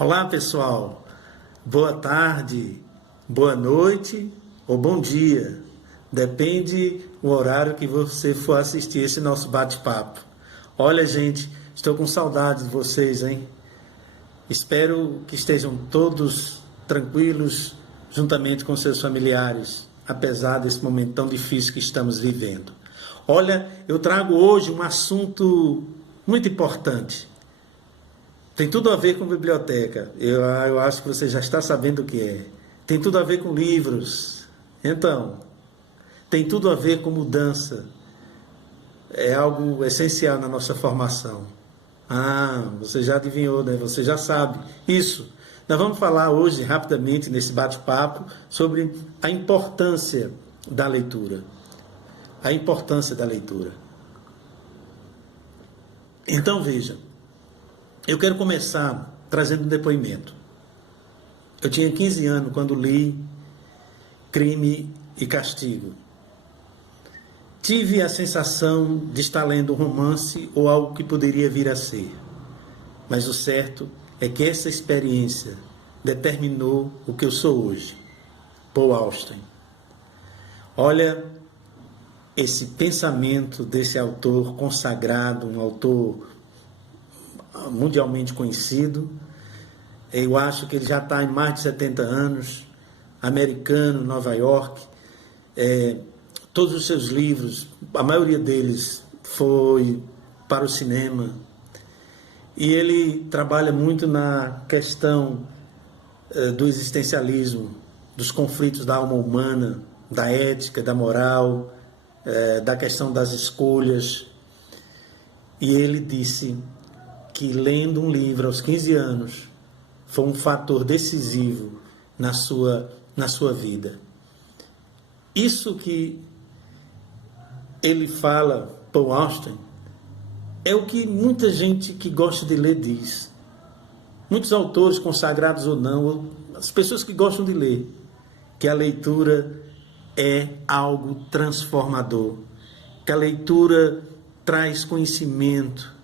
Olá pessoal, boa tarde, boa noite ou bom dia, depende do horário que você for assistir esse nosso bate-papo. Olha gente, estou com saudade de vocês, hein? Espero que estejam todos tranquilos juntamente com seus familiares, apesar desse momento tão difícil que estamos vivendo. Olha, eu trago hoje um assunto muito importante. Tem tudo a ver com biblioteca. Eu acho que você já está sabendo o que é. Tem tudo a ver com livros. Então, tem tudo a ver com mudança. É algo essencial na nossa formação. Você já adivinhou, né? Você já sabe. Isso. Nós vamos falar hoje, rapidamente, nesse bate-papo, sobre a importância da leitura. A importância da leitura. Então, veja. Eu quero começar trazendo um depoimento. Eu tinha 15 anos quando li Crime e Castigo. Tive a sensação de estar lendo um romance ou algo que poderia vir a ser. Mas o certo é que essa experiência determinou o que eu sou hoje. Paul Auster. Olha esse pensamento desse autor consagrado, um autor mundialmente conhecido. Eu acho que ele já está em mais de 70 anos, americano, Nova York. Todos os seus livros, a maioria deles foi para o cinema. E ele trabalha muito na questão do existencialismo, dos conflitos da alma humana, da ética, da moral, da questão das escolhas. E ele disse que lendo um livro aos 15 anos foi um fator decisivo na sua vida. Isso que ele fala, Paul Auster, é o que muita gente que gosta de ler diz. Muitos autores, consagrados ou não, as pessoas que gostam de ler, que a leitura é algo transformador, que a leitura traz conhecimento,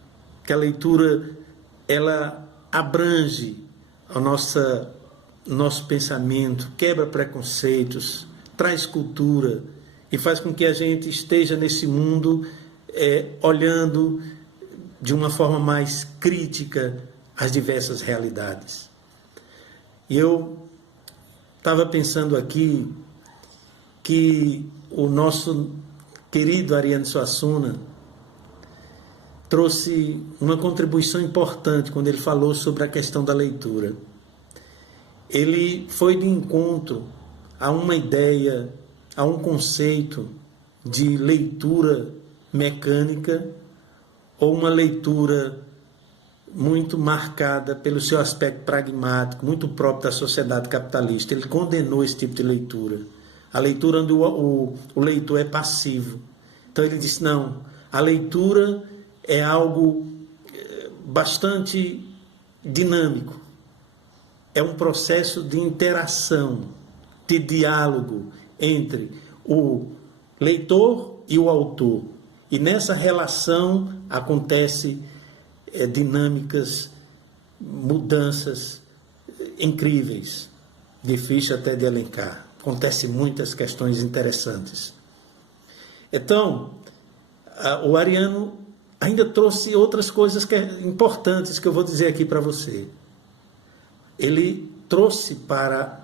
que a leitura ela abrange o nosso pensamento, quebra preconceitos, traz cultura e faz com que a gente esteja nesse mundo olhando de uma forma mais crítica as diversas realidades. E eu estava pensando aqui que o nosso querido Ariano Suassuna trouxe uma contribuição importante quando ele falou sobre a questão da leitura. Ele foi de encontro a uma ideia, a um conceito de leitura mecânica ou uma leitura muito marcada pelo seu aspecto pragmático, muito próprio da sociedade capitalista. Ele condenou esse tipo de leitura. A leitura onde o leitor é passivo. Então ele disse, não, a leitura é algo bastante dinâmico. É um processo de interação, de diálogo entre o leitor e o autor. E nessa relação acontecem dinâmicas, mudanças incríveis, difícil até de elencar. Acontecem muitas questões interessantes. Então, o Ariano ainda trouxe outras coisas importantes que eu vou dizer aqui para você. Ele trouxe para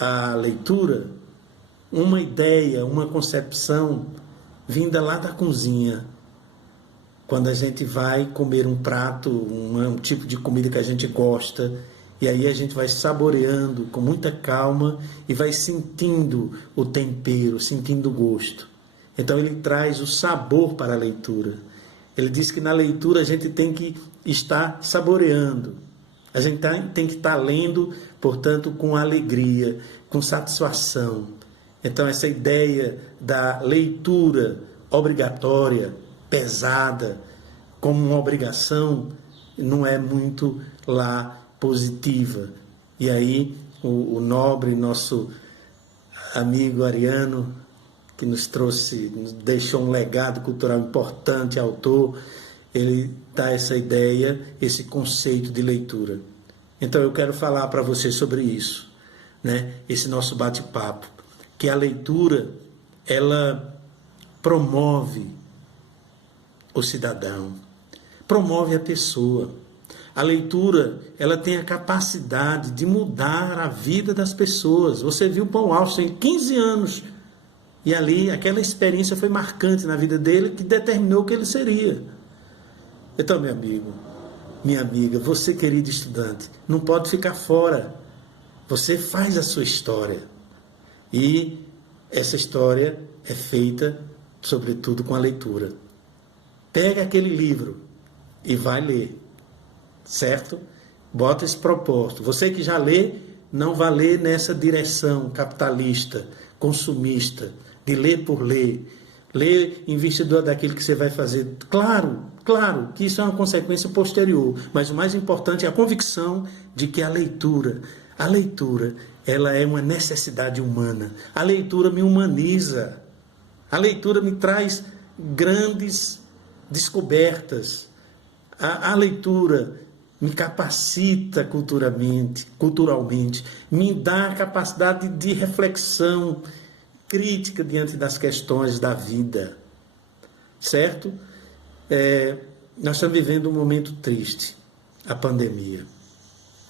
a leitura uma ideia, uma concepção vinda lá da cozinha. Quando a gente vai comer um prato, um tipo de comida que a gente gosta, e aí a gente vai saboreando com muita calma e vai sentindo o tempero, sentindo o gosto. Então ele traz o sabor para a leitura. Ele diz que na leitura a gente tem que estar saboreando. A gente tem que estar lendo, portanto, com alegria, com satisfação. Então, essa ideia da leitura obrigatória, pesada, como uma obrigação, não é muito lá positiva. E aí, o nobre, nosso amigo Ariano, que nos deixou um legado cultural importante, autor, ele dá essa ideia, esse conceito de leitura. Então eu quero falar para você sobre isso, né? Esse nosso bate-papo, que a leitura, ela promove o cidadão, promove a pessoa. A leitura, ela tem a capacidade de mudar a vida das pessoas. Você viu Paul Austin, 15 anos, e ali aquela experiência foi marcante na vida dele, que determinou o que ele seria. Então, meu amigo, minha amiga, você, querido estudante, não pode ficar fora. Você faz a sua história. E essa história é feita, sobretudo, com a leitura. Pega aquele livro e vai ler. Certo? Bota esse propósito. Você que já lê, não vai ler nessa direção capitalista, consumista, de ler por ler. Ler em vista daquilo que você vai fazer. Claro que isso é uma consequência posterior, mas o mais importante é a convicção de que a leitura, ela é uma necessidade humana. A leitura me humaniza. A leitura me traz grandes descobertas. A leitura me capacita culturalmente, me dá a capacidade de reflexão crítica diante das questões da vida, certo? Nós estamos vivendo um momento triste, a pandemia,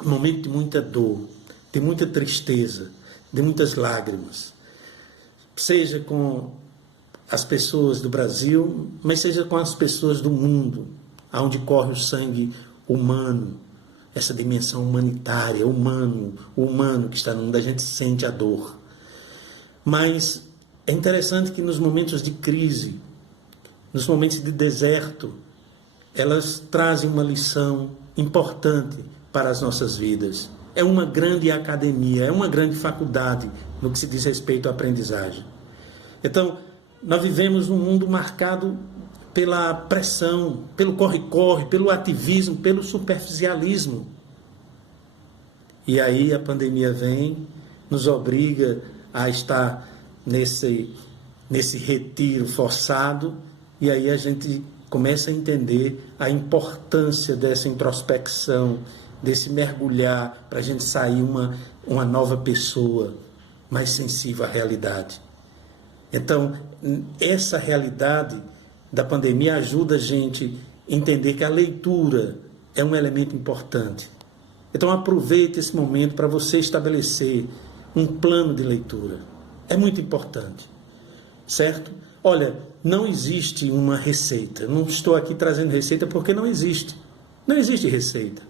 um momento de muita dor, de muita tristeza, de muitas lágrimas, seja com as pessoas do Brasil, mas seja com as pessoas do mundo, onde corre o sangue humano, essa dimensão humanitária, o humano que está no mundo, a gente sente a dor. Mas é interessante que nos momentos de crise, nos momentos de deserto, elas trazem uma lição importante para as nossas vidas. É uma grande academia, é uma grande faculdade no que se diz respeito à aprendizagem. Então, nós vivemos num mundo marcado pela pressão, pelo corre-corre, pelo ativismo, pelo superficialismo. E aí a pandemia vem, nos obriga a estar nesse retiro forçado, e aí a gente começa a entender a importância dessa introspecção, desse mergulhar, para a gente sair uma nova pessoa, mais sensível à realidade. Então, essa realidade da pandemia ajuda a gente a entender que a leitura é um elemento importante. Então aproveite esse momento para você estabelecer um plano de leitura. É muito importante, certo? Olha, não existe uma receita. Não estou aqui trazendo receita porque não existe. Não existe receita.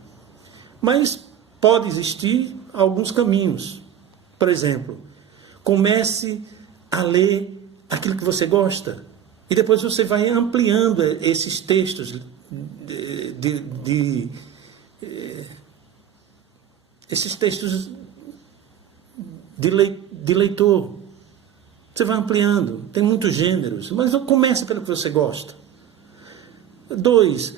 Mas pode existir alguns caminhos. Por exemplo, comece a ler aquilo que você gosta. E depois você vai ampliando esses textos esses textos de leitor. Você vai ampliando. Tem muitos gêneros, mas comece pelo que você gosta. 2,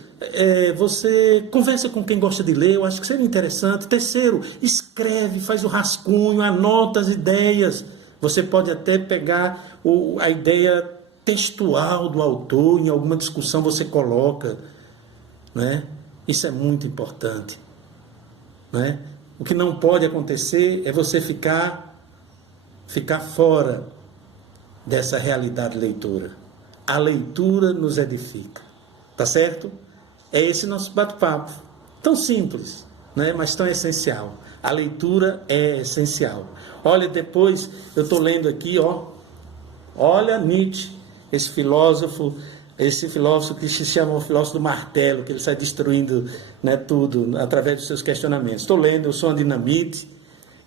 você conversa com quem gosta de ler, eu acho que seria interessante. 3, escreve, faz o rascunho, anota as ideias. Você pode até pegar a ideia textual do autor, em alguma discussão você coloca, né? Isso é muito importante, né? O que não pode acontecer é você ficar fora dessa realidade leitora. A leitura nos edifica, tá certo? É esse nosso bate-papo, tão simples, né? Mas tão essencial. A leitura é essencial. Olha, depois eu estou lendo aqui, olha Nietzsche, esse filósofo que se chama o filósofo do martelo, que ele sai destruindo, né, tudo através dos seus questionamentos. Estou lendo, eu sou uma dinamite,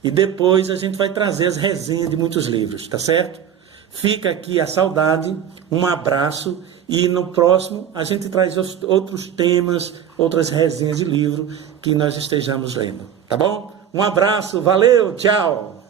e depois a gente vai trazer as resenhas de muitos livros, tá certo? Fica aqui a saudade, um abraço, e no próximo a gente traz outros temas, outras resenhas de livro que nós estejamos lendo, tá bom? Um abraço, valeu, tchau!